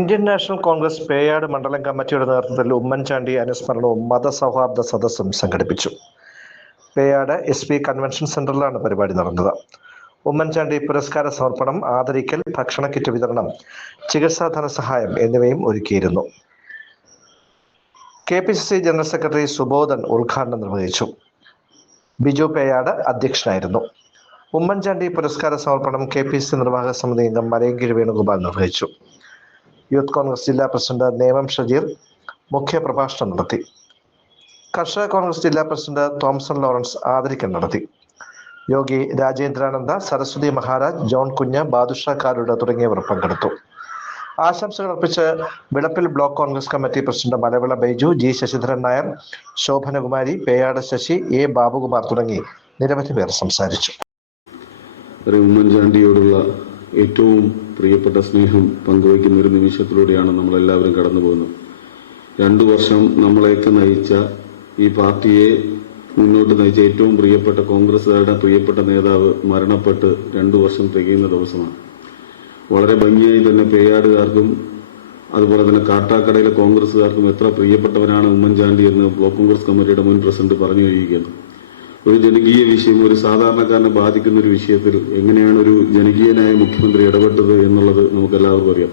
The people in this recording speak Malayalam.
ഇന്ത്യൻ നാഷണൽ കോൺഗ്രസ് പേയാട് മണ്ഡലം കമ്മിറ്റിയുടെ നേതൃത്വത്തിൽ ഉമ്മൻചാണ്ടി അനുസ്മരണവും മതസൗഹാർദ്ദ സദസ്സും സംഘടിപ്പിച്ചു. പേയാട് SP കൺവെൻഷൻ സെന്ററിലാണ് പരിപാടി നടന്നത്. ഉമ്മൻചാണ്ടി പുരസ്കാര സമർപ്പണം, ആദരിക്കൽ, ഭക്ഷണ കിറ്റ് വിതരണം, ചികിത്സാ ധനസഹായം എന്നിവയും ഒരുക്കിയിരുന്നു. KPCC ജനറൽ സെക്രട്ടറി സുബോധൻ ഉദ്ഘാടനം നിർവഹിച്ചു. ബിജു പേയാട് അധ്യക്ഷനായിരുന്നു. ഉമ്മൻചാണ്ടി പുരസ്കാര സമർപ്പണം KPCC നിർവാഹക സമിതി അംഗം മലയങ്കിരി വേണുഗോപാൽ നിർവഹിച്ചു. യൂത്ത് കോൺഗ്രസ് ജില്ലാ പ്രസിഡന്റ് നേമം ഷജീർ മുഖ്യപ്രഭാഷണം നടത്തി. കർഷക കോൺഗ്രസ് ജില്ലാ പ്രസിഡന്റ് തോംസൺ ലോറൻസ് ആദരിക്കൽ നടത്തി. യോഗി രാജേന്ദ്രാനന്ദ, സരസ്വതി മഹാരാജ്, ജോൺ കുഞ്ഞ്, ബാദുഷാ കാരുടെ തുടങ്ങിയവർ പങ്കെടുത്തു. ആശംസകൾ അർപ്പിച്ച് Vilappil block Congress committee president Malavila Baiju, G Sasidharan Nair, Sobhanakumari, Peyad Sasi, A Babukumar തുടങ്ങി നിരവധി പേർ സംസാരിച്ചു. ഉമ്മൻചാണ്ടിയോടുള്ള ഏറ്റവും പ്രിയപ്പെട്ട സ്നേഹം പങ്കുവയ്ക്കുന്ന ഒരു നിമിഷത്തിലൂടെയാണ് നമ്മളെല്ലാവരും കടന്നു പോകുന്നത്. 2 വർഷം നമ്മളെയൊക്കെ നയിച്ച ഈ പാർട്ടിയെ മുന്നോട്ട് നയിച്ച ഏറ്റവും പ്രിയപ്പെട്ട കോൺഗ്രസുകാരുടെ പ്രിയപ്പെട്ട നേതാവ് മരണപ്പെട്ട് 2 വർഷം തികയുന്ന ദിവസമാണ്. വളരെ ഭംഗിയായി തന്നെ പേയാടുകാർക്കും അതുപോലെ തന്നെ കാട്ടാക്കടയിലെ കോൺഗ്രസുകാർക്കും എത്ര പ്രിയപ്പെട്ടവനാണ് ഉമ്മൻചാണ്ടി എന്ന് ബ്ലോക്ക് കോൺഗ്രസ് കമ്മിറ്റിയുടെ മുൻ പ്രസിഡന്റ് പറഞ്ഞു കഴിയുകയാണ്. ഒരു ജനകീയ വിഷയം, ഒരു സാധാരണക്കാരനെ ബാധിക്കുന്ന ഒരു വിഷയത്തിൽ എങ്ങനെയാണ് ഒരു ജനകീയനായ മുഖ്യമന്ത്രി ഇടപെട്ടത് എന്നുള്ളത് നമുക്ക് എല്ലാവർക്കും അറിയാം.